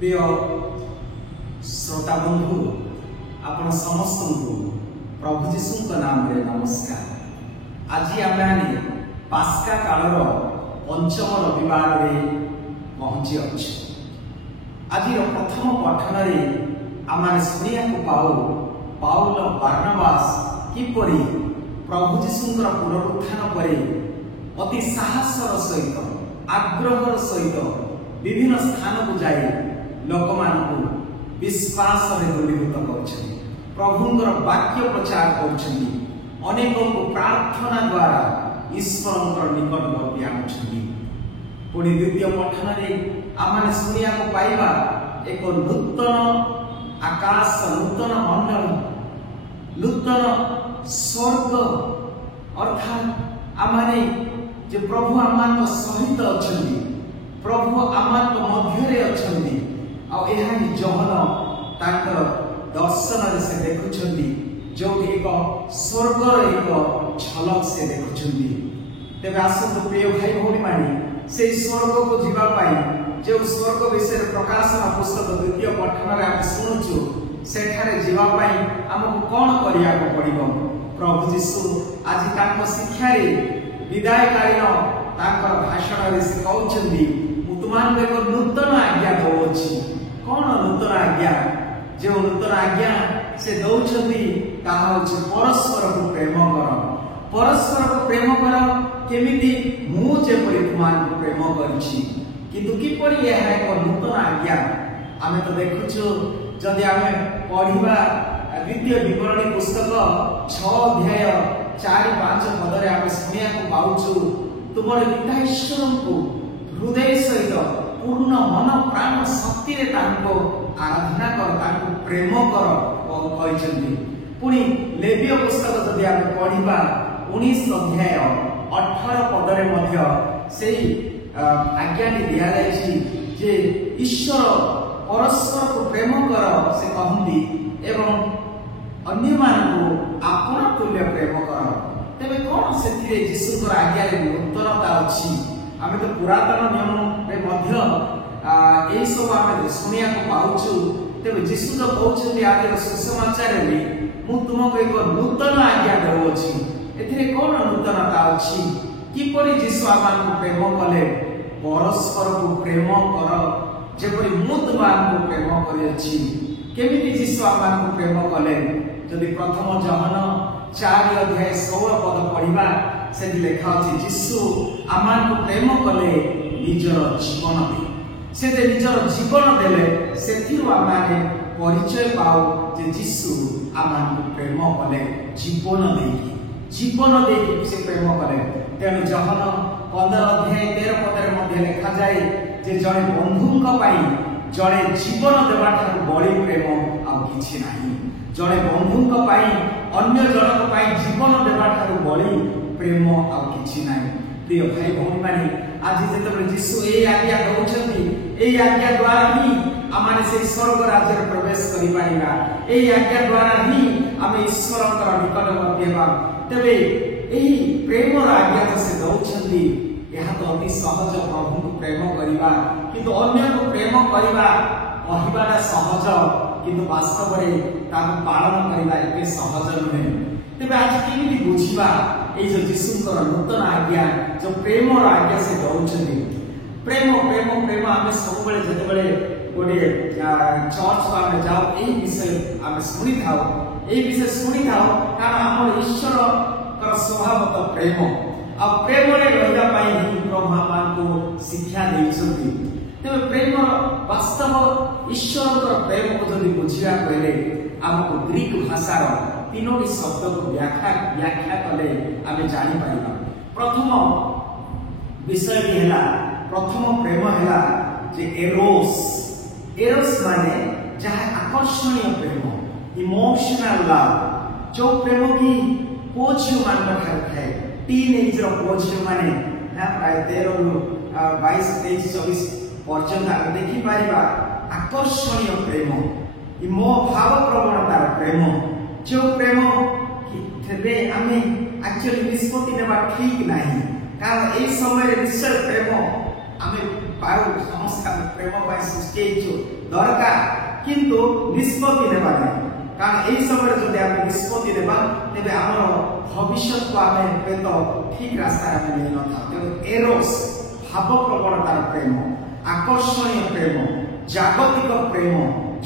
प्रिय श्रोता बंधु आपण समस्त को प्रभु जीशु नाम रे नमस्कार। आज आम पास्का कालर पंचम रविवार रे पहुंची अच्छे। आज प्रथम पठन आम शुणा पाऊ पाउल बारनाबास किपरि प्रभु जीशुंकर पुनरुत्थान पर अति साहसर सहित आग्रहर सहित विभिन्न स्थान को जाए लोक मानू विश्वास दृढ़ीभूत कर प्रभुंर वाक्य प्रचार कर प्रार्थना द्वारा ईश्वर निकटवर्ती आनुंट। पुणी द्वितीय पठन आम शुणा पाइबा एक नूतन आकाश नूतन मंडल नूतन स्वर्ग अर्थात आम जे प्रभु आम सहित अच्छा प्रभु आम मध्य अच्छा जहन ताकर दर्शन से देखुंट जो एक स्वर्गर एक झलक से देखुंट। तेज आसतु प्रिय भाई भौणी मानी से स्वर्ग को जीवाई जो स्वर्ग विषय प्रकाशन पुस्तक द्वितीय पठन आम शुणुचु सेठारे जीवाई आमको कौन करिया पड़िबो। प्रभु जीशु आज शिक्षा विदायकालीन भाषण से कहते तुमान एक नूतन आज्ञा दौची। कौन नूतन आज्ञा? जो नूतन आज्ञा से दौरान परस्पर को प्रेम कर परस्पर को प्रेम कर केमिति मुझे तुमान को प्रेम करिछि किंतु किपरि यह एक नूतन आज्ञा आमे तो देखुछु। जदि आमे पढ़िबा द्वितीय विवरणी पुस्तक 6 अध्याय 4-5 पद रे आमे शुनिया को पाउछु तुमर पिता ईश्वर को हृदय सहित पूर्ण मन प्राण शक्ति रे तांको आराधना कर तांको प्रेम कर कहते। पुणी लेवीय पुस्तक जदि आमे पढ़िबा 19 अध्याय 18 पद रे मध्य सेही आज्ञाटी दिया जायछि जे ईश्वर परस्पर को प्रेम कर से कहंती एवं अन्य मानकु आपन तुल्य प्रेम कर। तेबे कोन सेथिरे यीशुकर आज्ञा रे नूतनता अछि? आमे तो पुरातन नियम रे मध्य एई सब आमे शुनिया को पाउछु। तेबे यीशु तो कहउछन्ती आदिर सुसमाचार रे मु तुमको एक नूतन आज्ञा देउछि। एथिरे कोन नूतनता अछि? किपरि यीशु आमानकु प्रेम कले परस्पर को प्रेम कर जेपरि मु तुमको प्रेम करिछि। केमिति यीशु आमानकु प्रेम कले? जदि प्रथम जहन 4 अध्याय 16 पद पढ़िबा से लेखा अछि यीशु आमान को प्रेम कले निजर जीवन दे से निजर जीवन देले सेथिरु आमाने परिचय पाऊ जे यीशु आमान को प्रेम कले जीवन देकी से प्रेम कले। तेणु जहन 15 अध्याय 13 पद मध्ये लेखा जाए जे जड़े बंधुंक पाई जड़े जीवन देवा ठारू बड़ी प्रेम आ किछि नाही। जड़े बंधुंक पाई अन्य जनक पाई जीवन देवा ठारू बड़ी प्रेम आ किछि नाही। प्रिय भाई भौणी माने आज जेतबे यीशु ए आज्ञा दउछन्ती ए आज्ञा द्वारा ही आमाने से स्वर्ग राज्य रे प्रवेश करि पाइबा। ए आज्ञा द्वारा ही आमे ईश्वरकर निकटवर्ती हेबा। तबे एही प्रेम आज्ञा से दउछन्ती यह तो अति सहज प्रभु को प्रेम करिबा किंतु अन्य को प्रेम करिबा कहिबाटा सहज किंतु वास्तव रे ताको पालन करिबा एते सहज नहे। तेबे आज केमिति बुझिबा ए जो यीशुकर नूतन आज्ञा जो प्रेम आज्ञा से दउछन्ती प्रेम प्रेम प्रेम आमे सब बेले जते बेले गोटे चर्च आमे जाओ एही विषय आमे सुनि थाओ एही विषय सुनि थाओ कारण हमर ईश्वर कर स्वभाव तो प्रेम आ प्रेम रे रहिबा पई ही प्रभु हमको शिक्षा दैछन्ती। तेबे प्रेम वास्तव ईश्वर प्रेम को जदि बुझिया कहले हमको ग्रीक भाषार 3 शब्द को व्याख्या कले आमे जानि पाइबा। प्रथम विषय हेला प्रथम प्रेम हेला जे एरोस माने जहा आकर्षणीय प्रेम इमोशनल लव जो प्रेम की पोझियो मान थाए टीनेज पोझियो माने प्राय 13-22-23-24 पर्यंत आम देखि पारिबा आकर्षणीय प्रेम इमो भाव प्रवणतार प्रेम जो प्रेम थे आम एक्चुअली निष्पत्ति नेबा ठीक नाही कारण एई समय निश्चय प्रेम आमे पाऊ समस्त प्रेम पाई सृष्टि हेचु दरकार किंतु निष्पत्ति नेबा नहीं कारण एई समय जदि आमे निष्पत्ति नेबा तेबे हमर भविष्य को आमे पेत ठीक रास्ता आमे नै न था तेबे एरोस भाव प्रवणतार प्रेम आकर्षणीय प्रेम जागतिक प्रेम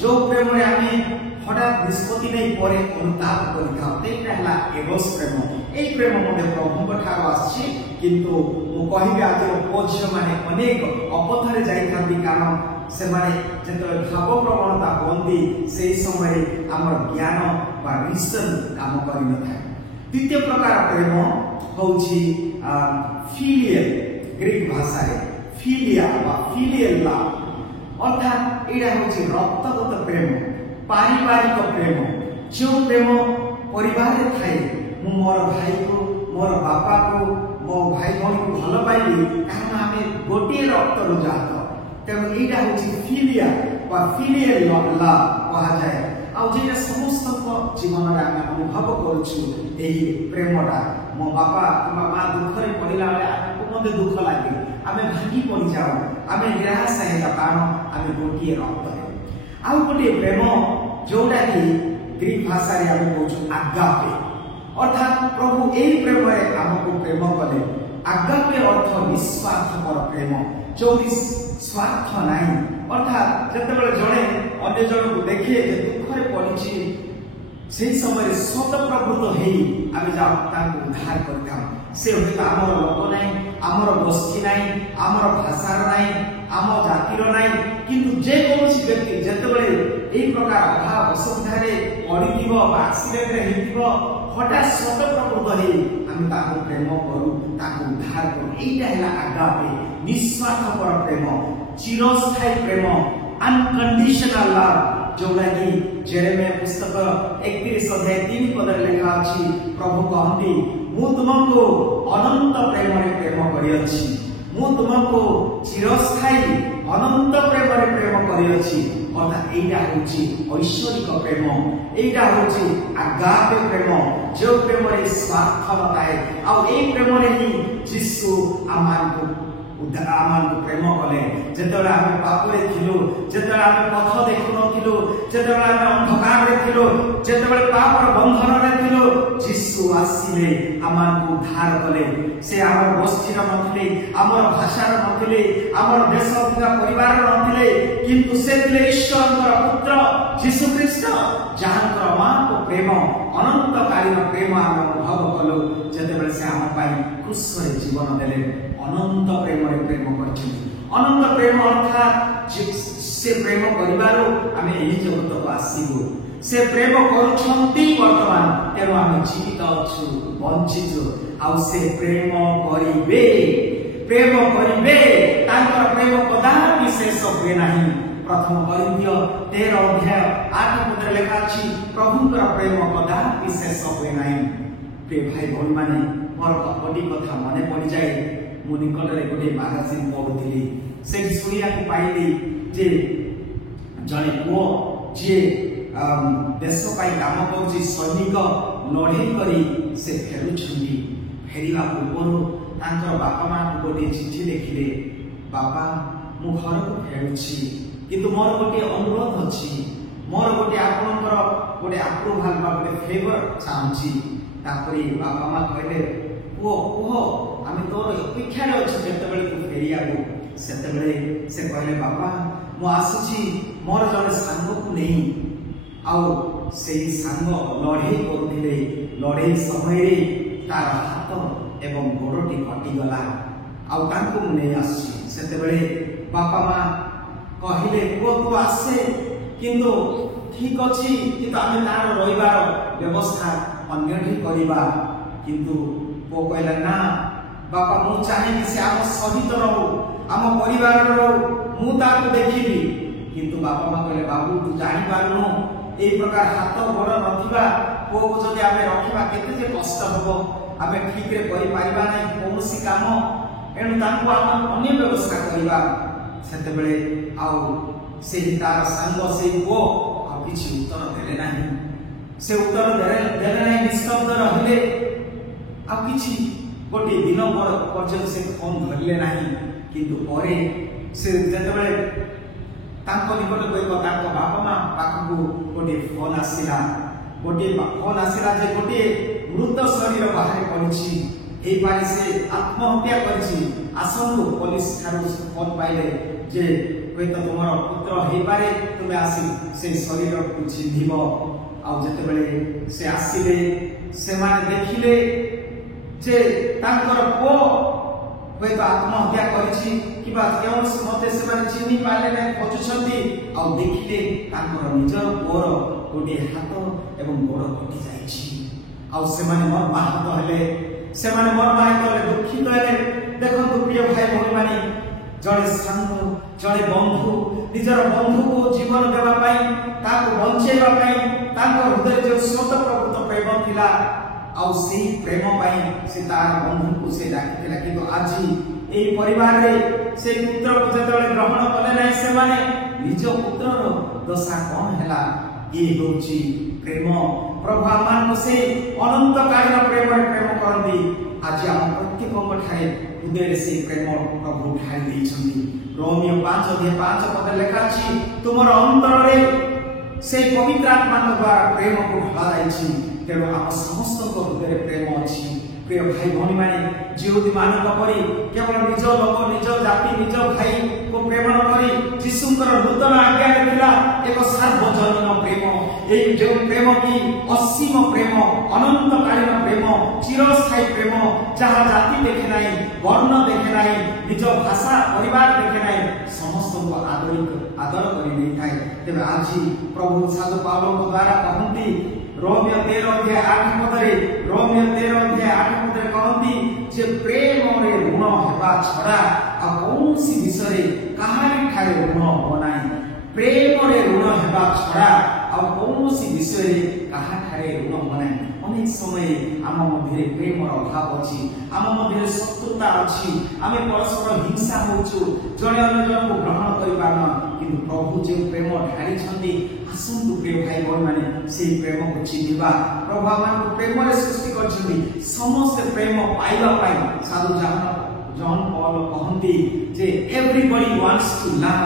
जो प्रेम रे आमे हठात निष्पत्ति नहीं परे अनुताप करिथा तेटा हला एरोस प्रेम एई प्रेम मते प्रभु ठार आछि किंतु मु कहिबे आज पोझ माने अनेक अपथरे जाइथांती कारण से माने जेतले भाव प्रवणता होंदी सेही समय हमर ज्ञान बा रीजन काम करि न थाए द्वितीय प्रकार प्रेम होछि फिलियल ग्रीक भाषा रे फिलिया बा फिलियल लव अर्थात एडा होछि रक्तगत प्रेम पारिवारिक प्रेम जो प्रेम परिवार रे थाए मु मोर भाई को मोर बापा को मो भाई भौणी को भल पाइली कारण आमे गोटे रक्त रो जात तेणु एटा होछि फिलिया बा फिलियल लव कहा जाए आ जेटा समस्त जीवन रे आमे अनुभव करछु एही प्रेमटा मो बापा किबा मां दुख रे पड़िला बेले आपको मते दुख लागे आमे भागी पड़ी जाऊ आमे निराश हेला कारण आमे गोटे रक्त रे आ गोटे प्रेम जोटा कि ग्रीक भाषा रे आमे कहछु आगापे अर्थात प्रभु एही प्रेम रे हमको प्रेम कले आगापे अर्थ निस्वार्थपर प्रेम जो स्वार्थ नहीं अर्थात जतबेले जणे अन्य जन को देखे जे दुख रे पड़िछि सेही समय स्वत प्रवृत्त हेई आमे जा ताको उद्धार करता से होता हमर लोक नाही हमर गोष्ठी नाही हमर भाषार नाही आम जातिर नाही किंतु जे कोनोसी व्यक्ति जतबेले एही प्रकार अभाव असुविधा रे पड़िथिबो बा एक्सीडेंट रे हेतिबो हठात स्वत प्रवृत्त हेई आमे ताको प्रेम करू ताको उद्धार करू एटा हैला आगापे निस्वार्थपर प्रेम चिरस्थायी प्रेम अनकंडीशनल लव जोड़ा कि जेरेमिया पुस्तक 31 अध्याय 3 पद लिखा अछि प्रभु कहंती मु तुमको अनंत प्रेम रे प्रेम करि अछि मु तुमको चिरस्थायी अनंत प्रेम रे प्रेम करि अछि अर्थात एटा होछि ऐश्वरिक प्रेम एटा होछि आगापे प्रेम जो प्रेम रे स्वार्थ नଥାଏ आ ए प्रेम रे ही यीशु आमानकु आमान को प्रेम कले जेतबेले आमे पाप रे थिलु जेतबेले आमे पथ देखु नथिलु जेतबेले आमे अंधकार रे थिलु जेतबेले पाप र बंधन रे थिलु यीशु आसीले आमान को उद्धार कले से हमर गोष्ठी र नथिले हमर भाषा र नथिले हमर देश तथा परिवार र नथिले किंतु से थिले ईश्वर पुत्र यीशु ख्रीष्ट जहांकर मां को प्रेम अनंत कालीन प्रेम आमे अनुभव कलो जेतबेले से हम पाई क्रूस रे जीवन देले अनंत प्रेम रे प्रेम करछि अनंत प्रेम अर्थात से प्रेम करिवारो आमे एही जगत को आसीबो से प्रेम करूछंती वर्तमान तेरो आमे जीवित अछु बंचिछु आ से प्रेम करिबे तांकर प्रेम कदापि शेष होए नाही प्रथम कोरिन्थियो 13 अध्याय 8 पद लेखा अछि प्रभुकर प्रेम कदापि शेष होए नाही प्रिय भाई भौणी माने मोर गोटी कथा मने पड़ी जाए मु निकट रे गोटे मैगजीन पढुथिली से सुनिया को पाइली जे जने को जे देश पाई काम करछि सैनिक लढाई करी से फेरुछंती फेरिवा पूर्व तांकर बापा मां को गोटे चिठी लिखिले बापा मु घर को फेरुछि किंतु मोर गोटे अनुरोध अछि मोर गोटे आपनकर गोटे अप्रूवल बा गोटे फेवर चाहछि तापरे बापा मां कहले ओ आमे तोर अपेक्षा रे अछि जेतबेले तू फेरिया गो सेतबेले से कहले बापा मु आसुछि मोर जने संग को नहीं आउ सेही संग लढाई करूथिले लढाई समय रे तार हाथ एवं गोड़टी कटि गला आउ तांको मु नै आसी सेतबेले बापा मां कहिले को तू आसे किंतु ठीक अछि किंतु आमे तार रहिबार व्यवस्था अन्यठी करिबा किंतु वो कहला ना बापा मु चाहे कि से आम सहित रहू आम परिवार रहू मु ताको देखिबी किंतु बापा मां कहले बाबू तू जानि पारुनो ए प्रकार हाथ गोड़ रखिबा को जदि आमे रखिबा केते जे कष्ट हबो आमे ठीक रे करि पारिबा नै कोनोसी काम एनु ताको आम अन्य व्यवस्था करिबा सेते बेले आउ से तार संग से को आ किछि उत्तर देले नाही से उत्तर देले नाही निस्तब्ध रहिले आ किछि गोटे दिन पर पर्यंत से फोन धरले नाही किंतु परे से जेतेबेले तांको निकट गइबो तांको बापा मां पाखकु गोटे फोन आसिला जे गोटे मृत शरीर बाहर पड़िछि एई पारे से आत्महत्या करछि आसनु पुलिस थारु फोन पाइले जे हुएत तुमर पुत्र हे पारे तुमे आसी से शरीर को चिन्हिब आ जेतेबेले से आसिले से माने देखिले जे तांकर पो हुएत आत्महत्या करछि किबा केउ मते से माने चिन्हि पाले नै पछुछंती आ देखिले तांकर निजर पोर गोटे हाथ एवं गोड़ कटि जाइछि आ से माने मर्माहत हेले से माने मर्माहत हेले दुखित हेले देखंतु प्रिय भाई भौणी माने जड़े सांग जड़े बंधु निजर बंधु को जीवन देवा पाई ताको बंचेवा पाई ताको हृदय जो स्वत प्रभुत प्रेम थिला आ सेही प्रेम पाई से तार बंधु को से डाकिथिला किंतु आज एई परिवार रे से पुत्र को जतले ग्रहण कले नै से माने निज पुत्रर दशा कोन हैला ये होची प्रेम प्रभु आमान से अनंत कालीन प्रेम करती आज आम प्रत्येक ठारे हृदय से प्रेम प्रभु ठाई देइछंती रोमियो 5:5 पद लेखा छी तुमर अंतर रे से पवित्र आत्मा द्वारा प्रेम को ढालाइछि तेणु आम समस्त हृदय प्रेम अछि प्रिय भाई भौणी माने जिहुदी मानक परि केवल निज लोक निज जाति निज भाई को प्रेम न करी जिसुंकर नूतन आज्ञा थिला एक सार्वजनीन प्रेम एई जो प्रेम की असीम प्रेम अनंत कालीन प्रेम चिरस्थायी प्रेम जहाँ जाति देखे नाही वर्ण देखे नाही निज भाषा परिवार देखे नाही समस्त को आदर करी नै थाए तेबे आज प्रभु साधु पावल द्वारा कहंती रोमियो 13:8 पदरे कहती जे प्रेम रे ऋण हेबा छड़ा आ कौनसी विषय कहानी ठारे ऋण बनाई प्रेम रे ऋण हेबा छड़ा आ कौनसी विषय कहा ठारे ऋण बनाई अनेक समय आम मध्य प्रेम अभाव अछि आम मध्य शत्रुता अछि आमे परस्पर हिंसा होछु जने अन्य जन को ग्रहण करि पाना किंतु प्रभु जे प्रेम ढारी छथि आसंतु प्रिय भाई बहन माने से प्रेम को चिन्हिबा प्रभु मान को प्रेम रे सृष्टि करछथि समस्त प्रेम पाइबा पाई साधु जॉन पॉल कहंती जे everybody wants to love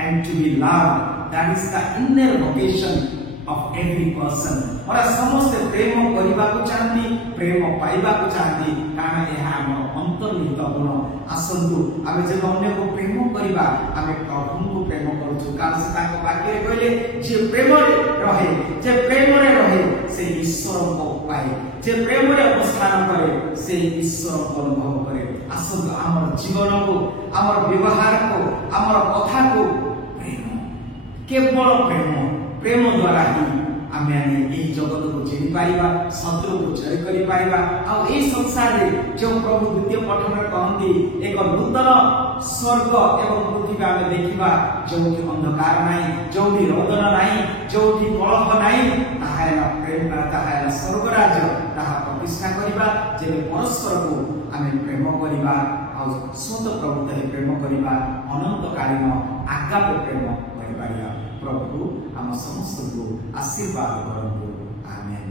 and to be loved that is the inner vocation of every person और समस्त प्रेम करिबा को चाहती प्रेम पाइबा को चाहती कारण यह हमर अंतर्निहित गुण आसंतु आमे जे अन्य को प्रेम करिबा आमे प्रभु को प्रेम करछु कारण से ताको वाक्य रे कहले जे प्रेम रे रहे से ईश्वर को पाए जे प्रेम रे अवस्थान करे से ईश्वर को अनुभव करे आसंतु हमर जीवन को हमर व्यवहार को हमर कथा को प्रेम केवल प्रेम द्वारा ही आमे एही जगत को जीवी पाइबा शत्रु को जय करि पाइबा आ एही संसार रे जो प्रभु द्वितीय पठन रे कहंती एक नूतन स्वर्ग एवं पृथ्वी आमे देखिबा जोठी अंधकार नाही जोठी रोदन नाही जोठी कलह नाही ताहारा प्रेम ताहारा स्वर्ग राज्य ताहा प्रतिष्ठा करिबा जे परस्पर को आमे प्रेम करिबा आ स्वत प्रभु तहे प्रेम करिबा अनंत कालीन आज्ञा प्रेम करिबा प्रभु आम समस्त को आशीर्वाद करंतु आमेन।